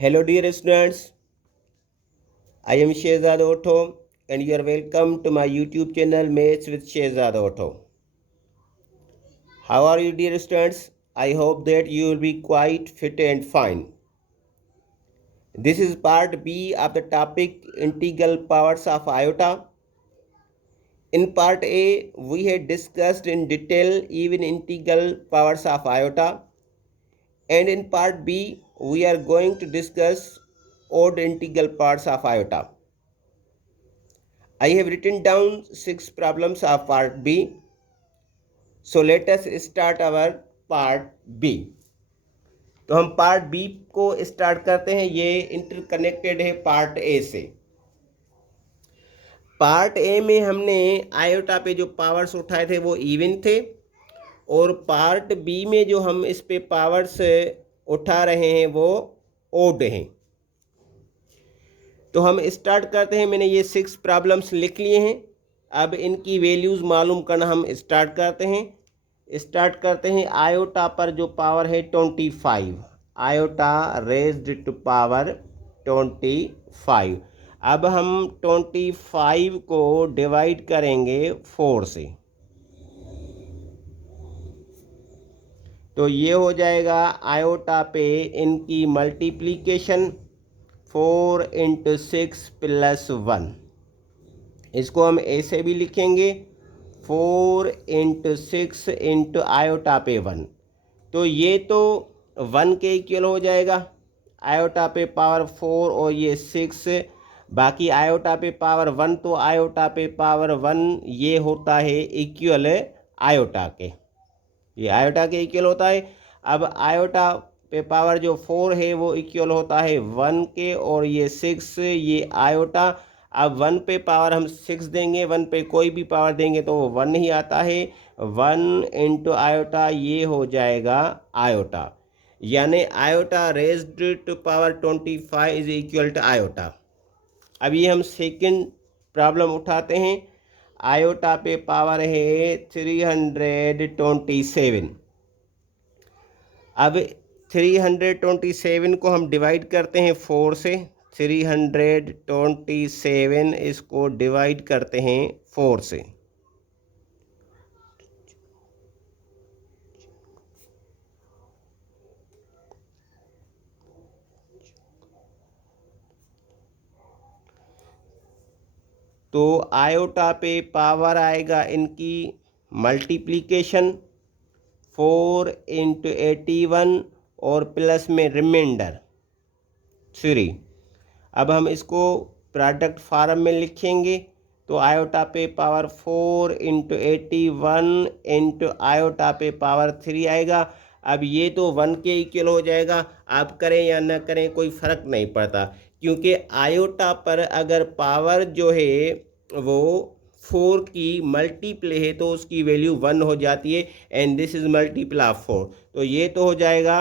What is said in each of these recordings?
Hello dear students, I am Shehzad Otho and you are welcome to my YouTube channel Maths with Shehzad Otho. How are you dear students? I hope that you will be quite fit and fine. This is part B of the topic integral powers of iota. In part A, we had discussed in detail even integral powers of iota, and in part B, we are going to discuss odd integral powers of iota. I have written down 6 problems of part B. So let us start our part B. तो हम part B को start करते हैं. ये interconnected है part A से. Part A में हमने आयोटा पे जो पावर्स उठाए थे वो इवन थे, और पार्ट बी में जो हम इस पे पावर्स उठा रहे हैं वो ओड हैं. तो हम स्टार्ट करते हैं. मैंने ये 6 प्रॉब्लम्स लिख लिए हैं. अब इनकी वैल्यूज़ मालूम करना हम स्टार्ट करते हैं. आयोटा पर जो पावर है 25, आयोटा रेज्ड टू पावर 25. अब हम 25 को डिवाइड करेंगे 4 से. तो ये हो जाएगा आयोटा पे इनकी मल्टीप्लिकेशन 4 × 6 + 1. इसको हम ऐसे भी लिखेंगे 4 × 6 × आयोटा पे 1. तो ये तो 1 के इक्वल हो जाएगा. आयोटा पे पावर 4 और ये 6, बाकी आयोटा पे पावर 1, तो आयोटा पे पावर 1 ये होता है इक्वल आयोटा के. ये आयोटा के इक्वल होता है. अब आयोटा पे पावर जो 4 है वो इक्वल होता है 1 के, और ये 6 ये आयोटा. अब 1 पे पावर हम 6 देंगे, 1 पे कोई भी पावर देंगे तो वो 1 ही आता है. 1 × आयोटा ये हो जाएगा आयोटा. यानी iota raised to power 25 is equal to iota. अब ये हम सेकंड प्रॉब्लम उठाते हैं. आयोटा पे पावर है 327. अब 327 को हम डिवाइड करते हैं 4 से. 327 इसको डिवाइड करते हैं 4 से. तो आयोटा पे पावर आएगा इनकी मल्टीप्लिकेशन 4 × 81 और प्लस में रिमाइंडर 3. अब हम इसको प्रोडक्ट फॉर्म में लिखेंगे. तो आयोटा पे पावर 4 × 81 × आयोटा पे पावर 3 आएगा. अब ये तो 1 के इक्वल हो जाएगा. आप करें या न करें कोई फ़र्क नहीं पड़ता, क्योंकि आयोटा पर अगर पावर जो है वो 4 की मल्टीप्ले है तो उसकी वैल्यू 1 हो जाती है. And this is multiple of 4. तो ये तो हो जाएगा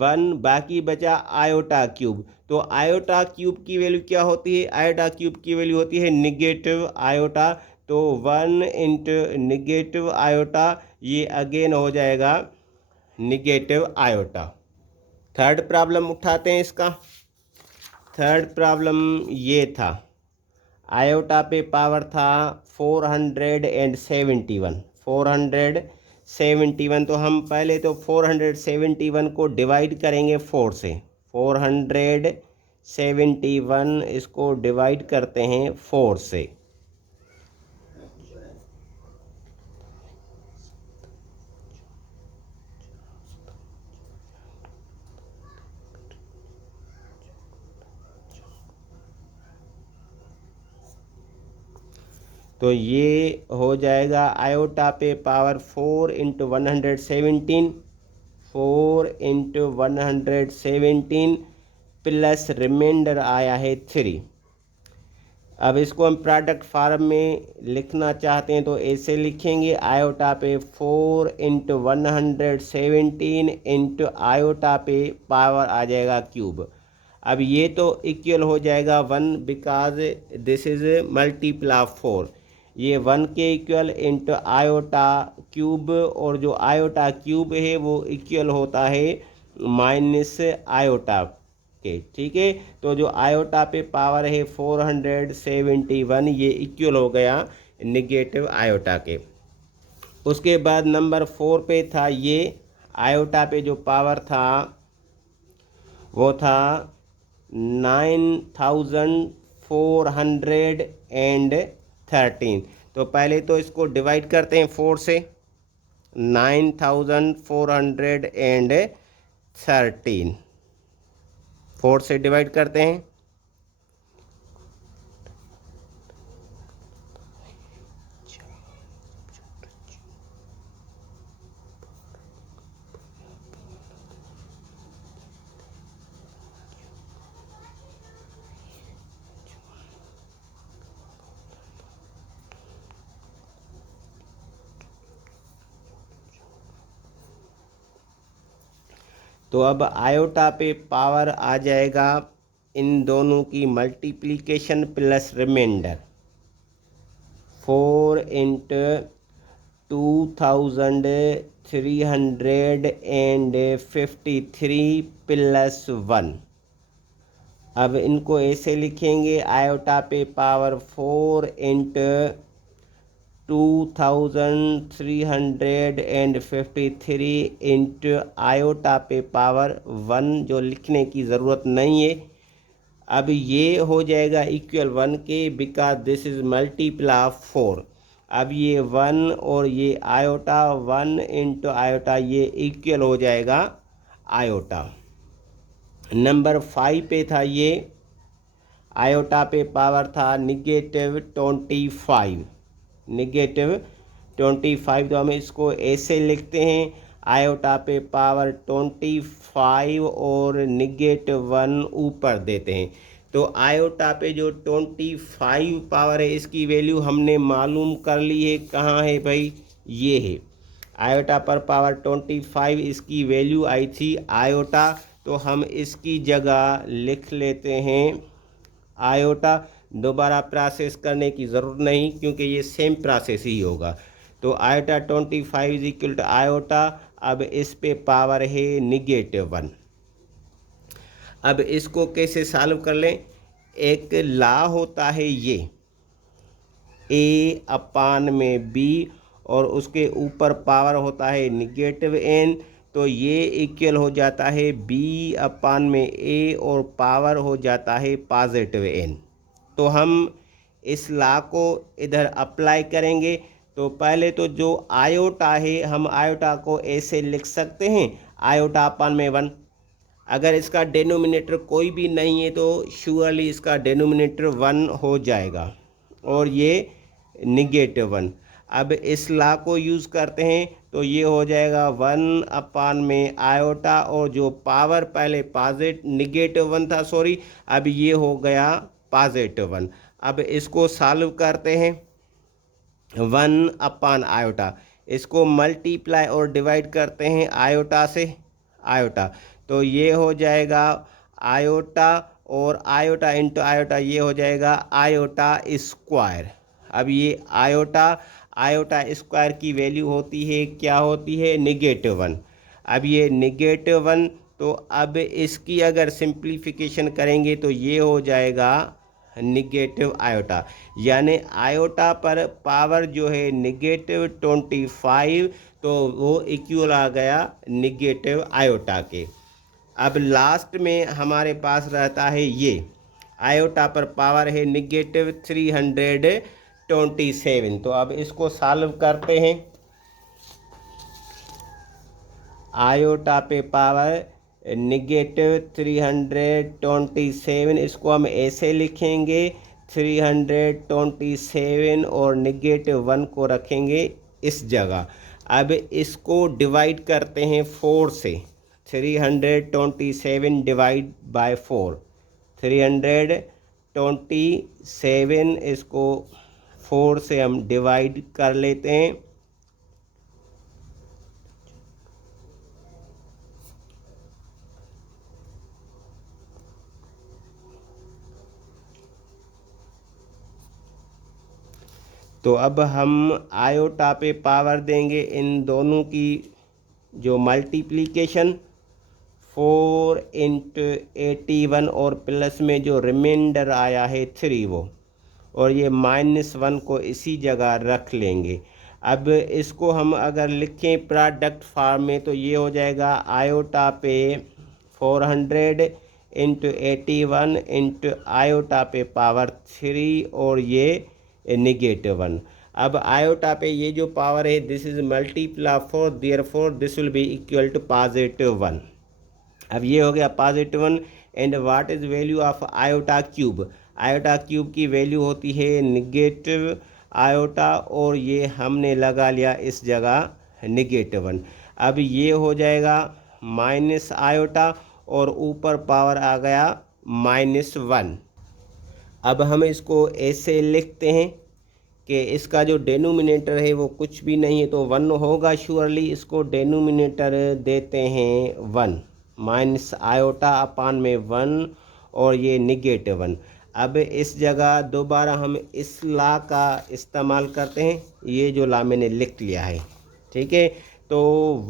1. बाकी बचा आयोटा क्यूब. तो आयोटा क्यूब की वैल्यू क्या होती है? आयोटा क्यूब की वैल्यू होती है नेगेटिव आयोटा. तो 1 × नेगेटिव आयोटा ये अगेन हो जाएगा नेगेटिव आयोटा. थर्ड प्रॉब्लम उठाते हैं इसका. थर्ड प्रॉब्लम ये था. आयोटा पे पावर था 471. तो हम पहले तो 471 को डिवाइड करेंगे 4 से. 471 इसको डिवाइड करते हैं 4 से. तो ये हो जाएगा आयोटा पे पावर 4 × 117. 4 × 117 प्लस रिमाइंडर आया है 3. अब इसको हम प्रोडक्ट फॉर्म में लिखना चाहते हैं तो ऐसे लिखेंगे. आयोटा पे 4 × 117 × आयोटा पे पावर आ जाएगा क्यूब. अब ये तो इक्वल हो जाएगा 1, because this is multiple of 4. ये 1 के इक्वल इंटू आयोटा क्यूब, और जो आयोटा क्यूब है वो इक्वल होता है माइनस आयोटा. के, ठीक है। तो जो आयोटा पे पावर है 471, ये इक्वल हो गया निगेटिव आयोटा के। उसके बाद नंबर 4 पे था ये आयोटा पे जो पावर था वो था 9413। तो पहले तो इसको डिवाइड करते हैं 4 से, 9413 4 से डिवाइड करते हैं। तो अब आयोटा पे पावर आ जाएगा इन दोनों की multiplication plus remainder, 4 into 2353 plus 1। अब इनको ऐसे लिखेंगे, आयोटा पे पावर 4 इंटू 2353 इंटू आयोटा पे पावर 1, जो लिखने की ज़रूरत नहीं है। अब ये हो जाएगा इक्वल 1 के, because this is multiply of 4। अब ये 1 और ये आयोटा, 1 इंटू आयोटा, ये इक्वल हो जाएगा आयोटा। नंबर 5 पे था ये आयोटा पे पावर था -25, -25। तो हम इसको ऐसे लिखते हैं, आयोटा पे पावर 25 और -1 ऊपर देते हैं। तो आयोटा पे जो 25 पावर है इसकी वैल्यू हमने मालूम कर ली है, कहाँ है भाई, ये है आयोटा पर पावर 25, इसकी वैल्यू आई थी आयोटा। तो हम इसकी जगह लिख लेते हैं आयोटा। दोबारा प्रोसेस करने की ज़रूरत नहीं, क्योंकि ये सेम प्रोसेस ही होगा। तो iota 25 is equal to iota. अब इस पे पावर है -1। अब इसको कैसे सॉल्व कर लें, एक लॉ होता है ये A/B और उसके ऊपर पावर होता है -n। तो ये इक्वल हो जाता है B/A और पावर हो जाता है +n। तो हम इस लॉ को इधर अप्लाई करेंगे। तो पहले तो जो आयोटा है, हम आयोटा को ऐसे लिख सकते हैं, आयोटा/1। अगर इसका डेनोमिनेटर कोई भी नहीं है तो श्योरली इसका डेनोमिनेटर 1 हो जाएगा और ये -1। अब इस लॉ को यूज़ करते हैं तो ये हो जाएगा 1/में आयोटा, और जो पावर पहले -1 था, सॉरी, अब ये हो गया +1। अब इसको सॉल्व करते हैं, 1/आयोटा, इसको मल्टीप्लाई और डिवाइड करते हैं आयोटा से आयोटा। तो ये हो जाएगा आयोटा और आयोटा इंटू आयोटा, ये हो जाएगा आयोटा स्क्वायर। अब ये आयोटा स्क्वायर की वैल्यू होती है, क्या होती है, -1। अब ये -1, तो अब इसकी अगर सिंप्लीफिकेशन करेंगे तो ये हो जाएगा निगेटिव आयोटा, यानी आयोटा पर पावर जो है -25, तो वो इक्वल आ गया निगेटिव आयोटा के। अब लास्ट में हमारे पास रहता है ये आयोटा पर पावर है -327। तो अब इसको सॉल्व करते हैं, आयोटा पे पावर -327, इसको हम ऐसे लिखेंगे, 327 और -1 को रखेंगे इस जगह। अब इसको डिवाइड करते हैं 4 से, 327 डिवाइड बाय 4, 327 इसको 4 से हम डिवाइड कर लेते हैं। तो अब हम आयोटा पे पावर देंगे इन दोनों की जो मल्टीप्लिकेशन, 4 × 81 और प्लस में जो रिमाइंडर आया है 3 वो, और ये -1 को इसी जगह रख लेंगे। अब इसको हम अगर लिखें प्रोडक्ट फॉर्म में तो ये हो जाएगा आयोटा पे 400 × 81 × आयोटा पे पावर 3 और ये -1। अब आयोटा पे ये जो पावर है this is multiply 4, therefore this will be equal to +1। अब ये हो गया +1। And what is value of iota cube? Iota cube की वैल्यू होती है नेगेटिव आयोटा, और ये हमने लगा लिया इस जगह -1। अब ये हो जाएगा माइनस आयोटा और ऊपर पावर आ गया -1। अब हम इसको ऐसे लिखते हैं कि इसका जो डेनोमिनेटर है वो कुछ भी नहीं है तो 1 होगा श्योरली। इसको डेनोमिनेटर देते हैं 1, माइनस आयोटा अपान में 1 और ये -1। अब इस जगह दोबारा हम इस लॉ का इस्तेमाल करते हैं, ये जो लॉ मैंने लिख लिया है, ठीक है। तो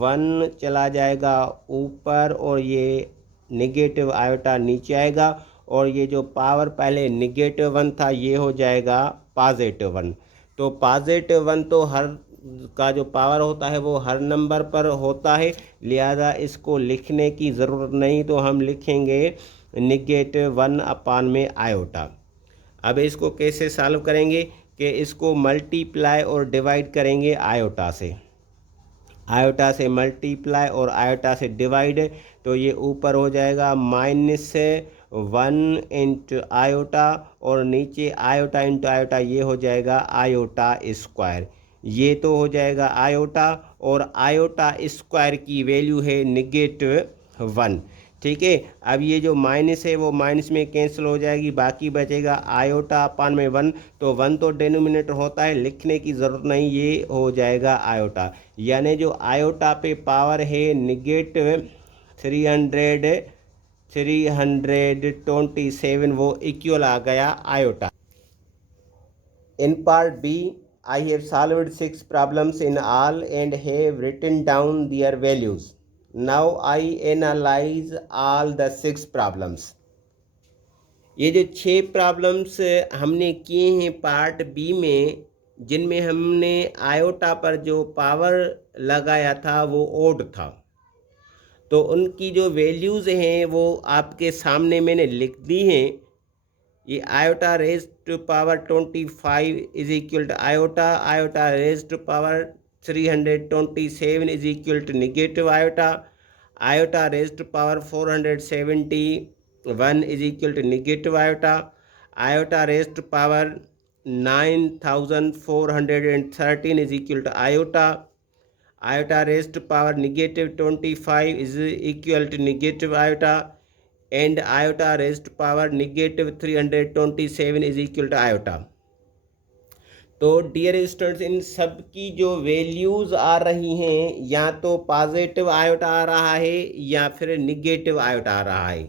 1 चला जाएगा ऊपर और ये नेगेटिव आयोटा नीचे आएगा, और ये जो पावर पहले -1 था ये हो जाएगा +1। तो +1 तो हर का जो पावर होता है वो हर नंबर पर होता है, लिहाजा इसको लिखने की ज़रूरत नहीं, तो हम लिखेंगे -1 अपान में आयोटा। अब इसको कैसे सॉल्व करेंगे कि इसको मल्टीप्लाई और डिवाइड करेंगे आयोटा से, आयोटा से मल्टीप्लाई और आयोटा से डिवाइड, तो ये ऊपर हो जाएगा -1 × आयोटा और नीचे आयोटा इंटू आयोटा, ये हो जाएगा आयोटा स्क्वायर। ये तो हो जाएगा आयोटा, और आयोटा स्क्वायर की वैल्यू है -1, ठीक है। अब ये जो माइनस है वो माइनस में कैंसिल हो जाएगी, बाकी बचेगा आयोटा अपान में 1। तो 1 तो डेनोमिनेटर होता है, लिखने की ज़रूरत नहीं, ये हो जाएगा आयोटा। यानी जो आयोटा पे पावर है -327 वो इक्वल आ गया iota. In part B, I have solved 6 problems in all and have written down their values. Now I analyze all the 6 problems. ये जो 6 प्रॉब्लम्स हमने किए हैं पार्ट बी में, जिनमें हमने आयोटा पर जो पावर लगाया था वो ओड था, तो उनकी जो वैल्यूज़ हैं वो आपके सामने मैंने लिख दी हैं। ये iota raise to power 25 is equal to iota, iota raise to power 327 is equal to negative iota, iota raise to power 471 is equal to negative iota, iota raise to power 9413 is equal to iota, iota raised to power -25 is equal to negative iota, and iota raised to power -327 is equal to iota। तो dear students, इन सब की जो values आ रही हैं, या तो positive iota आ रहा है या फिर निगेटिव आयोटा आ रहा है।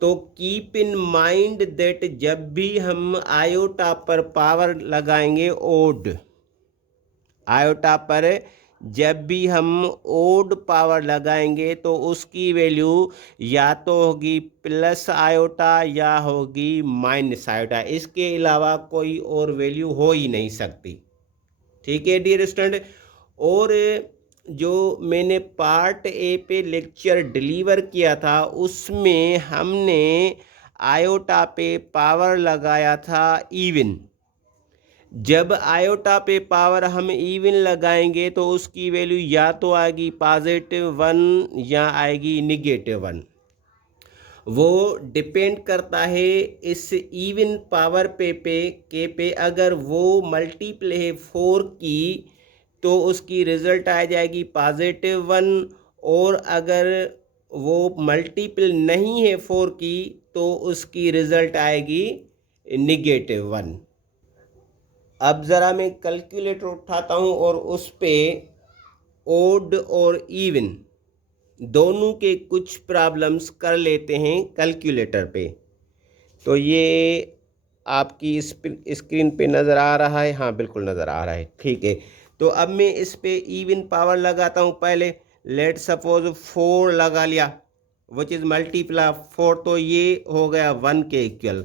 तो कीप इन माइंड दैट जब भी हम आयोटा पर पावर लगाएंगे ओड, आयोटा पर जब भी हम ओड पावर लगाएंगे तो उसकी वैल्यू या तो होगी प्लस आयोटा या होगी माइनस आयोटा, इसके अलावा कोई और वैल्यू हो ही नहीं सकती, ठीक है डियर स्टूडेंट। और जो मैंने पार्ट ए पे लेक्चर डिलीवर किया था उसमें हमने आयोटा पे पावर लगाया था इवन। जब आयोटा पे पावर हम इवन लगाएंगे तो उसकी वैल्यू या तो आएगी +1 या आएगी -1। वो डिपेंड करता है इस इवन पावर पे अगर वो मल्टीपल है 4 की तो उसकी रिज़ल्ट आ जाएगी +1, और अगर वो मल्टीपल नहीं है 4 की तो उसकी रिज़ल्ट आएगी -1। अब ज़रा मैं कैलकुलेटर उठाता हूँ और उस पे ओड और इवन दोनों के कुछ प्रॉब्लम्स कर लेते हैं कैलकुलेटर पे। तो ये आपकी स्क्रीन पे नज़र आ रहा है, हाँ बिल्कुल नज़र आ रहा है, ठीक है। तो अब मैं इस पे इवन पावर लगाता हूँ पहले। लेट सपोज 4 लगा लिया विच इज़ मल्टीप्लाई 4, तो ये हो गया 1 के इक्वल।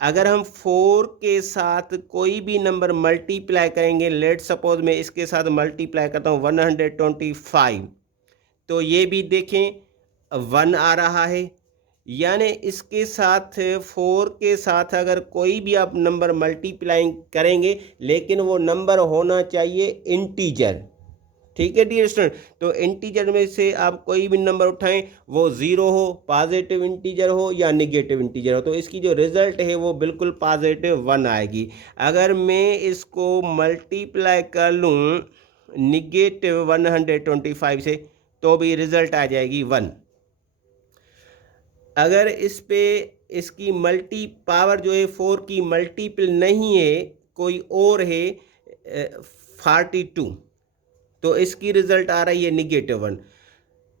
अगर हम 4 के साथ कोई भी नंबर मल्टीप्लाई करेंगे, लेट सपोज मैं इसके साथ मल्टीप्लाई करता हूँ 125, तो ये भी देखें 1 आ रहा है। यानी इसके साथ 4 के साथ अगर कोई भी आप नंबर मल्टीप्लाइंग करेंगे, लेकिन वो नंबर होना चाहिए इंटीजर। ठीक है डियर स्टूडेंट, तो इंटीजर में से आप कोई भी नंबर उठाएं, वो 0 हो, पॉजिटिव इंटीजर हो या निगेटिव इंटीजर हो, तो इसकी जो रिजल्ट है वो बिल्कुल पॉजिटिव 1 आएगी। अगर मैं इसको मल्टीप्लाई कर लूँ निगेटिव 125 से, तो भी रिजल्ट आ जाएगी 1। अगर इस पे इसकी मल्टी पावर जो है 4 की मल्टीपल नहीं है, कोई और है 42, तो इसकी रिजल्ट आ रही है -1।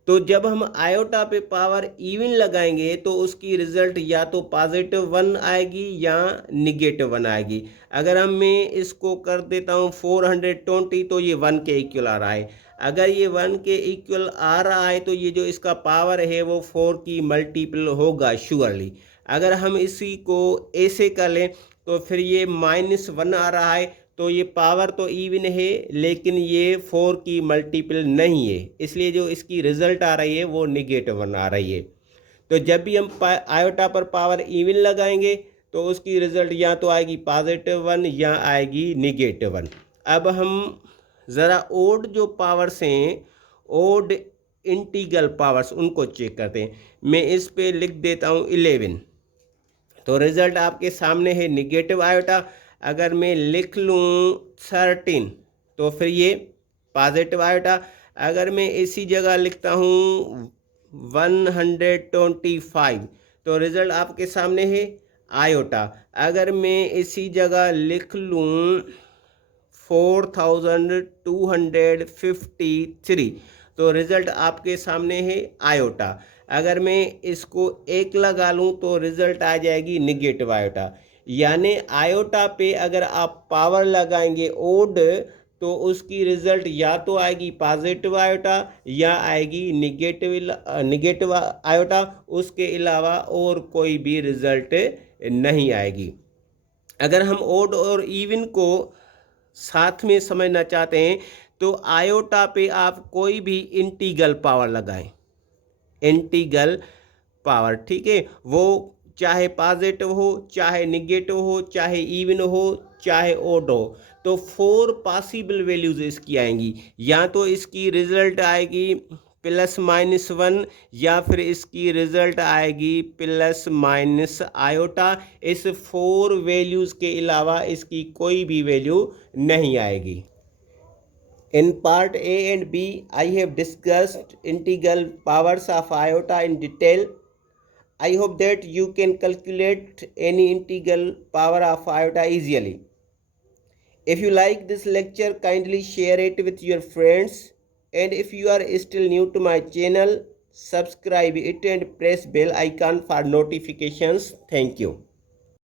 तो जब हम आयोटा पे पावर इवन लगाएंगे तो उसकी रिजल्ट या तो +1 आएगी या -1 आएगी। अगर मैं इसको कर देता हूँ 420, तो ये 1 के इक्वल आ रहा है। अगर ये 1 के इक्वल आ रहा है तो ये जो इसका पावर है वो 4 की मल्टीपल होगा श्योरली। अगर हम इसी को ऐसे कर लें तो फिर ये -1 आ रहा है, तो ये पावर तो इवन है लेकिन ये 4 की मल्टीपल नहीं है, इसलिए जो इसकी रिजल्ट आ रही है वो -1 आ रही है। तो जब भी हम आयोटा पर पावर इवन लगाएंगे तो उसकी रिजल्ट या तो आएगी +1 या आएगी -1। अब हम ज़रा ओड जो पावर्स हैं, ओड इंटीग्रल पावर्स, उनको चेक करते हैं। मैं इस पे लिख देता हूँ 11, तो रिजल्ट आपके सामने है निगेटिव आयोटा। अगर मैं लिख लूँ 13, तो फिर ये पॉजिटिव आयोटा। अगर मैं इसी जगह लिखता हूँ 125, तो रिजल्ट आपके सामने है आयोटा। अगर मैं इसी जगह लिख लूँ 4253, तो रिजल्ट आपके सामने है आयोटा। अगर मैं इसको 1 लगा लूँ तो रिजल्ट आ जाएगी निगेटिव आयोटा। यानी आयोटा पे अगर आप पावर लगाएंगे ओड, तो उसकी रिजल्ट या तो आएगी पॉजिटिव आयोटा या आएगी निगेटिव आयोटा, उसके अलावा और कोई भी रिजल्ट नहीं आएगी। अगर हम ओड और इवन को साथ में समझना चाहते हैं तो आयोटा पे आप कोई भी इंटीग्रल पावर लगाएं, इंटीग्रल पावर, ठीक है, वो चाहे पॉजिटिव हो, चाहे निगेटिव हो, चाहे इवन हो, चाहे ओड हो, तो 4 पॉसिबल वैल्यूज इसकी आएंगी। या तो इसकी रिजल्ट आएगी +-1 या फिर इसकी रिजल्ट आएगी + आयोटा। इस 4 वैल्यूज़ के अलावा इसकी कोई भी वैल्यू नहीं आएगी। In part A and B, I have discussed integral powers of iota in detail. I hope that you can calculate any integral power of iota easily. If you like this lecture, kindly share it with your friends. And if you are still new to my channel, subscribe it and press bell icon for notifications. Thank you.